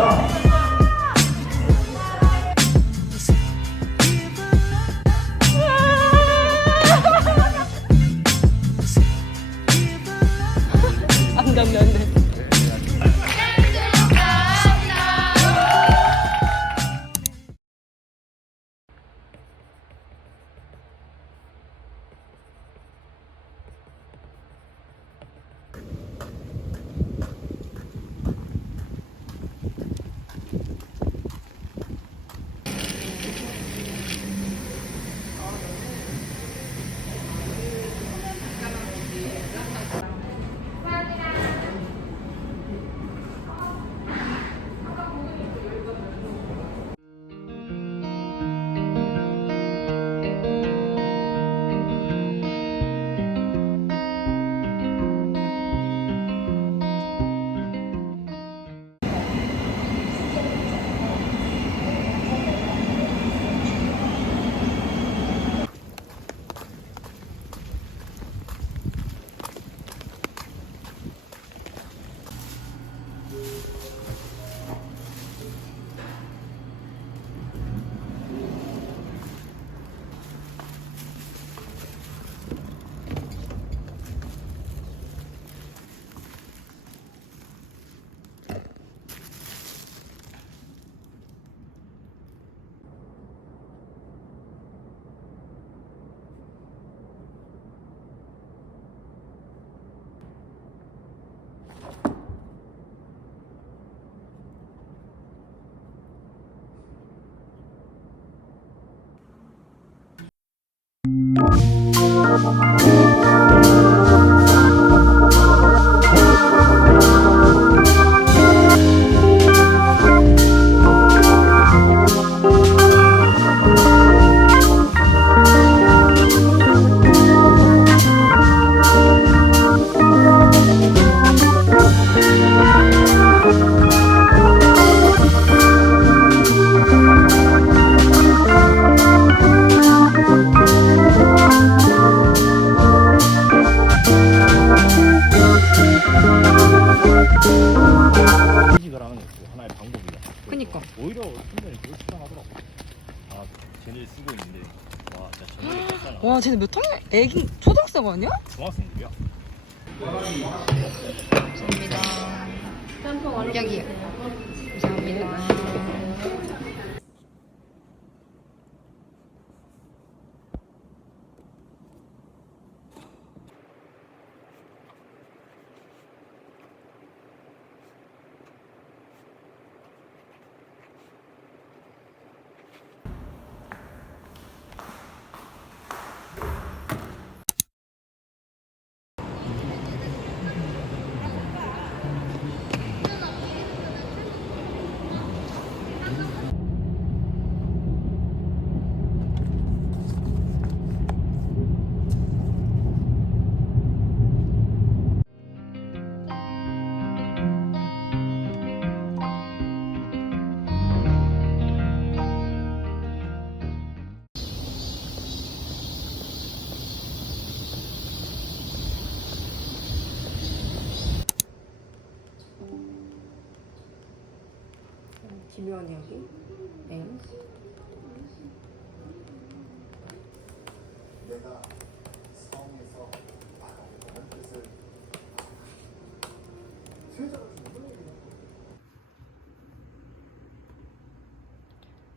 안 인식 애기 초등학생 아니야? 중학생들이야. 감사합니다 여기요 기묘한 이야기? 엥 내가 성에서 나가겠다는 뜻을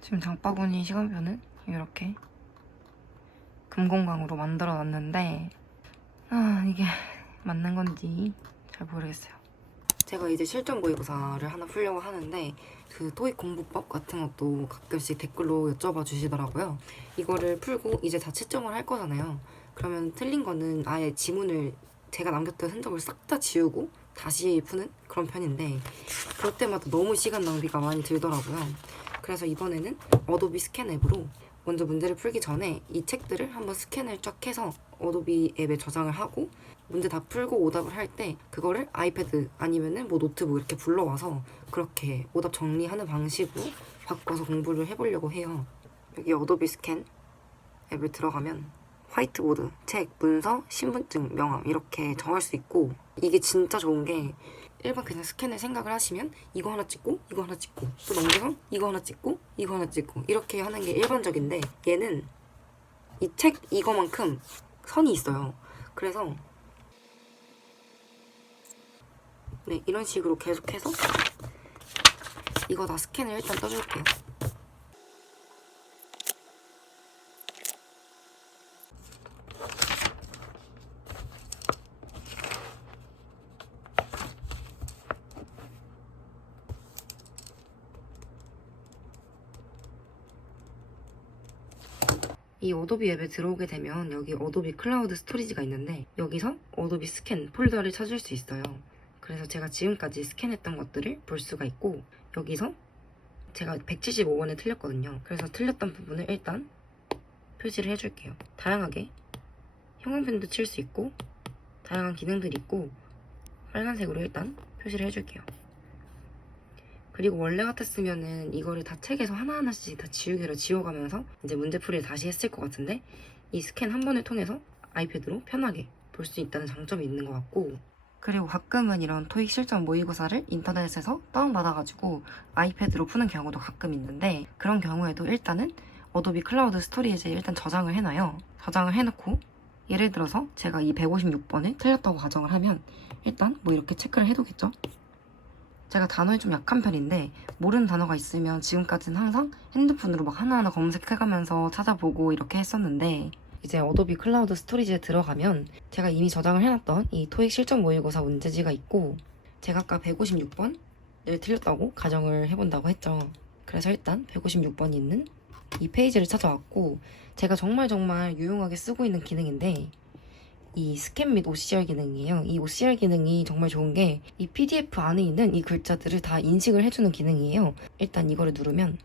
지금 장바구니 시간표는 이렇게 금공강으로 만들어 놨는데 아 이게 맞는 건지 잘 모르겠어요. 제가 이제 실전 모의고사를 하나 풀려고 하는데 그 토익 공부법 같은 것도 가끔씩 댓글로 여쭤봐 주시더라고요. 이거를 풀고 이제 다 채점을 할 거잖아요. 그러면 틀린 거는 아예 지문을 제가 남겼던 흔적을 싹 다 지우고 다시 푸는 그런 편인데 그럴 때마다 너무 시간 낭비가 많이 들더라고요. 그래서 이번에는 어도비 스캔 앱으로 먼저 문제를 풀기 전에 이 책들을 한번 스캔을 쫙 해서 어도비 앱에 저장을 하고 문제 다 풀고 오답을 할 때 그거를 아이패드 아니면은 뭐 노트북 이렇게 불러와서 그렇게 오답 정리하는 방식으로 바꿔서 공부를 해보려고 해요. 여기 어도비 스캔 앱을 들어가면 화이트보드, 책, 문서, 신분증, 명함 이렇게 정할 수 있고 이게 진짜 좋은 게 일반 그냥 스캔을 생각을 하시면 이거 하나 찍고 이거 하나 찍고 또 넘겨서 이거 하나 찍고 이거 하나 찍고 이렇게 하는 게 일반적인데 얘는 이 책 이거만큼 선이 있어요. 그래서 네 이런 식으로 계속해서 이거 다 스캔을 일단 떠줄게요. 이 어도비 앱에 들어오게 되면 여기 어도비 클라우드 스토리지가 있는데 여기서 어도비 스캔 폴더를 찾을 수 있어요. 그래서 제가 지금까지 스캔했던 것들을 볼 수가 있고 여기서 제가 175번에 틀렸거든요. 그래서 틀렸던 부분을 일단 표시를 해줄게요. 다양하게 형광펜도 칠 수 있고 다양한 기능들이 있고 빨간색으로 일단 표시를 해줄게요. 그리고 원래 같았으면은 이거를 다 책에서 하나하나씩 다 지우개로 지워가면서 이제 문제풀이를 다시 했을 것 같은데 이 스캔 한 번을 통해서 아이패드로 편하게 볼 수 있다는 장점이 있는 것 같고 그리고 가끔은 이런 토익 실전 모의고사를 인터넷에서 다운받아가지고 아이패드로 푸는 경우도 가끔 있는데 그런 경우에도 일단은 어도비 클라우드 스토리지에 일단 저장을 해놔요. 저장을 해놓고 예를 들어서 제가 이 156번을 틀렸다고 가정을 하면 일단 뭐 이렇게 체크를 해두겠죠. 제가 단어에 좀 약한 편인데 모르는 단어가 있으면 지금까지는 항상 핸드폰으로 막 하나하나 검색해가면서 찾아보고 이렇게 했었는데 이제 어도비 클라우드 스토리지에 들어가면 제가 이미 저장을 해놨던 이 토익 실전 모의고사 문제지가 있고 제가 아까 156번을 틀렸다고 가정을 해본다고 했죠. 그래서 일단 156번이 있는 이 페이지를 찾아왔고 제가 정말 정말 유용하게 쓰고 있는 기능인데 이 스캔 및 OCR 기능이에요. 이 OCR 기능이 정말 좋은 게 이 PDF 안에 있는 이 글자들을 다 인식을 해주는 기능이에요. 일단 이거를 누르면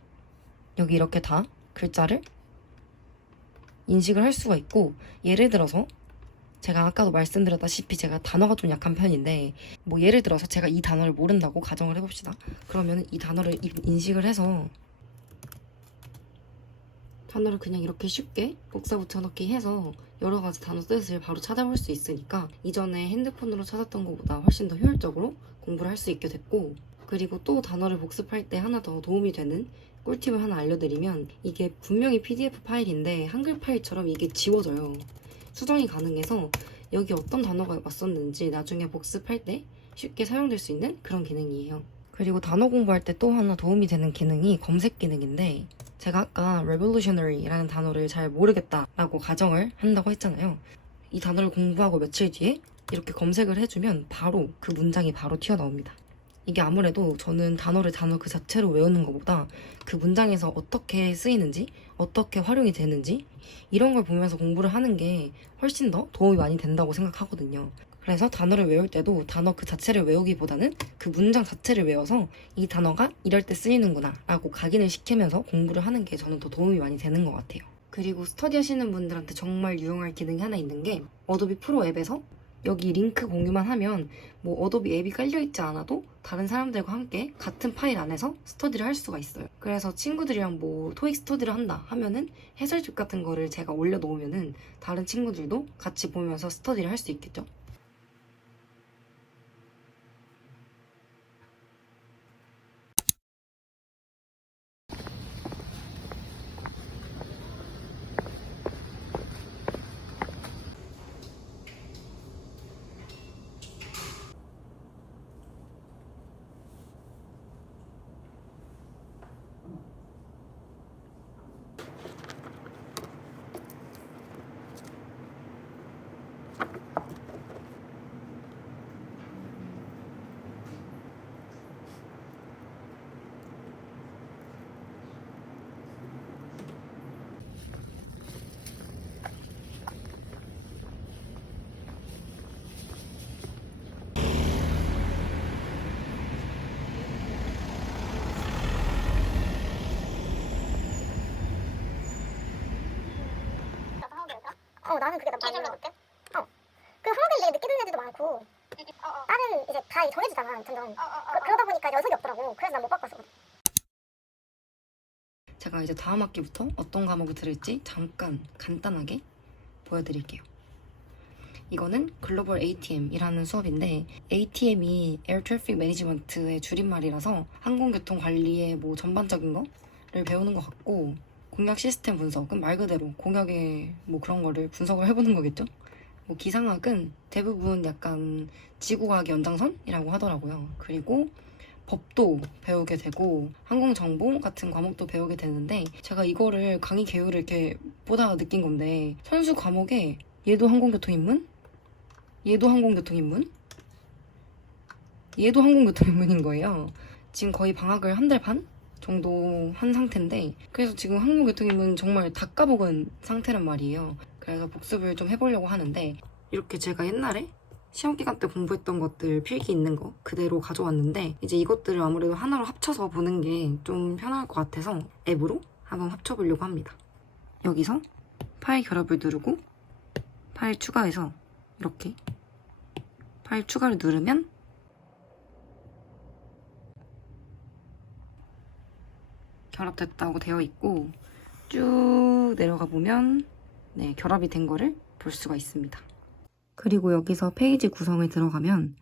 여기 이렇게 다 글자를 인식을 할 수가 있고 예를 들어서 제가 아까도 말씀드렸다시피 제가 단어가 좀 약한 편인데 뭐 예를 들어서 제가 이 단어를 모른다고 가정을 해봅시다. 그러면 이 단어를 인- 인식을 해서 단어를 그냥 이렇게 쉽게 복사 붙여넣기 해서 여러 가지 단어 뜻을 바로 찾아볼 수 있으니까 이전에 핸드폰으로 찾았던 것보다 훨씬 더 효율적으로 공부를 할 수 있게 됐고 그리고 또 단어를 복습할 때 하나 더 도움이 되는 꿀팁을 하나 알려드리면 이게 분명히 PDF 파일인데 한글 파일처럼 이게 지워져요. 수정이 가능해서 여기 어떤 단어가 왔었는지 나중에 복습할 때 쉽게 사용될 수 있는 그런 기능이에요. 그리고 단어 공부할 때 또 하나 도움이 되는 기능이 검색 기능인데 제가 아까 revolutionary라는 단어를 잘 모르겠다라고 가정을 한다고 했잖아요. 이 단어를 공부하고 며칠 뒤에 이렇게 검색을 해주면 바로 그 문장이 바로 튀어나옵니다. 이게 아무래도 저는 단어를 단어 그 자체로 외우는 것보다 그 문장에서 어떻게 쓰이는지, 어떻게 활용이 되는지 이런 걸 보면서 공부를 하는 게 훨씬 더 도움이 많이 된다고 생각하거든요. 그래서 단어를 외울 때도 단어 그 자체를 외우기보다는 그 문장 자체를 외워서 이 단어가 이럴 때 쓰이는구나 라고 각인을 시키면서 공부를 하는 게 저는 더 도움이 많이 되는 것 같아요. 그리고 스터디 하시는 분들한테 정말 유용할 기능이 하나 있는 게 어도비 프로 앱에서 여기 링크 공유만 하면 뭐 어도비 앱이 깔려있지 않아도 다른 사람들과 함께 같은 파일 안에서 스터디를 할 수가 있어요. 그래서 친구들이랑 뭐 토익 스터디를 한다 하면은 해설집 같은 거를 제가 올려놓으면은 다른 친구들도 같이 보면서 스터디를 할 수 있겠죠. 어 나는 그게 난 맞는 것 같아. 어. 그 한국엔 되게 늦게 듣는 애들도 많고 다른 이제 다 정해지잖아 점점. 그, 그러다 보니까 연속이 없더라고. 그래서 난 못 바꿨어. 제가 이제 다음 학기부터 어떤 과목을 들을지 잠깐 간단하게 보여드릴게요. 이거는 글로벌 ATM이라는 수업인데 ATM이 Air Traffic Management의 줄임말이라서 항공교통 관리의 뭐 전반적인 거를 배우는 것 같고 공약 시스템 분석은 말 그대로 공약의 뭐 그런 거를 분석을 해보는 거겠죠. 뭐 기상학은 대부분 약간 지구과학 연장선이라고 하더라고요. 그리고 법도 배우게 되고 항공정보 같은 과목도 배우게 되는데 제가 이거를 강의 개요를 이렇게 보다가 느낀 건데 선수 과목에 얘도 항공교통인문? 얘도 항공교통인문? 얘도 항공교통인문인 거예요. 지금 거의 방학을 한 달 반 정도 한 상태인데 그래서 지금 항공교통인문 정말 다 까먹은 상태란 말이에요. 그래서 복습을 좀 해보려고 하는데 이렇게 제가 옛날에 시험 기간 때 공부했던 것들 필기 있는 거 그대로 가져왔는데 이제 이것들을 아무래도 하나로 합쳐서 보는 게 좀 편할 것 같아서 앱으로 한번 합쳐보려고 합니다. 여기서 파일 결합을 누르고 파일 추가해서 이렇게 파일 추가를 누르면 결합됐다고 되어 있고 쭉 내려가 보면 네, 결합이 된 거를 볼 수가 있습니다. 그리고 여기서 페이지 구성에 들어가면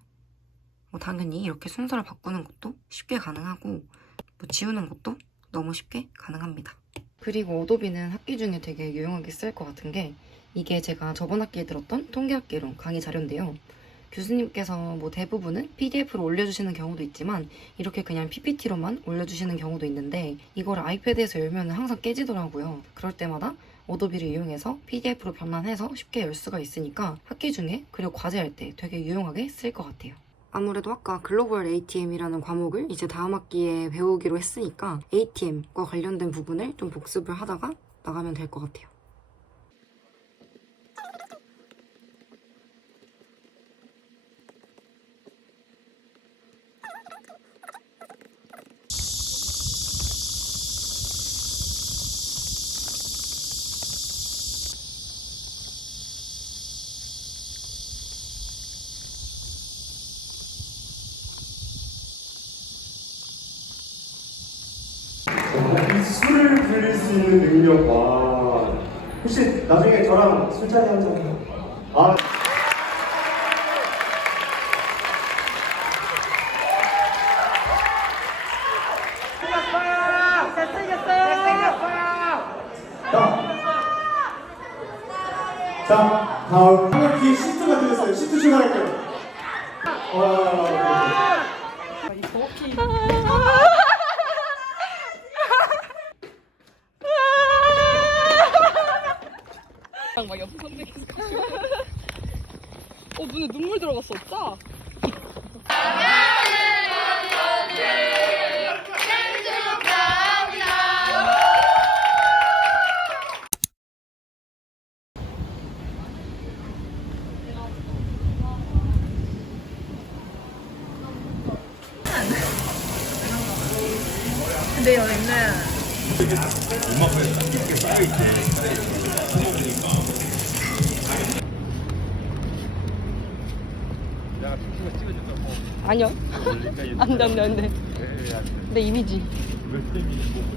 뭐 당연히 이렇게 순서를 바꾸는 것도 쉽게 가능하고 뭐 지우는 것도 너무 쉽게 가능합니다. 그리고 어도비는 학기 중에 되게 유용하게 쓸 것 같은 게 이게 제가 저번 학기에 들었던 통계학개론 강의 자료인데요. 교수님께서 뭐 대부분은 PDF로 올려주시는 경우도 있지만 이렇게 그냥 PPT로만 올려주시는 경우도 있는데 이걸 아이패드에서 열면 항상 깨지더라고요. 그럴 때마다 어도비를 이용해서 PDF로 변환해서 쉽게 열 수가 있으니까 학기 중에 그리고 과제할 때 되게 유용하게 쓸 것 같아요. 아무래도 아까 글로벌 ATM이라는 과목을 이제 다음 학기에 배우기로 했으니까 ATM과 관련된 부분을 좀 복습을 하다가 나가면 될 것 같아요. 이 술을 불릴 수 있는 능력 와 혹시 나중에 저랑 술자리 한잔 해요? 아 자, 다음 방금 뒤에 시트가 들렸어요. 시트 출발할게요. 와, 막 눈물 들어갔어 짜 내가 핑크가 찍어준다 아니요 안돼 안돼 내 이미지 몇 댐이 뭐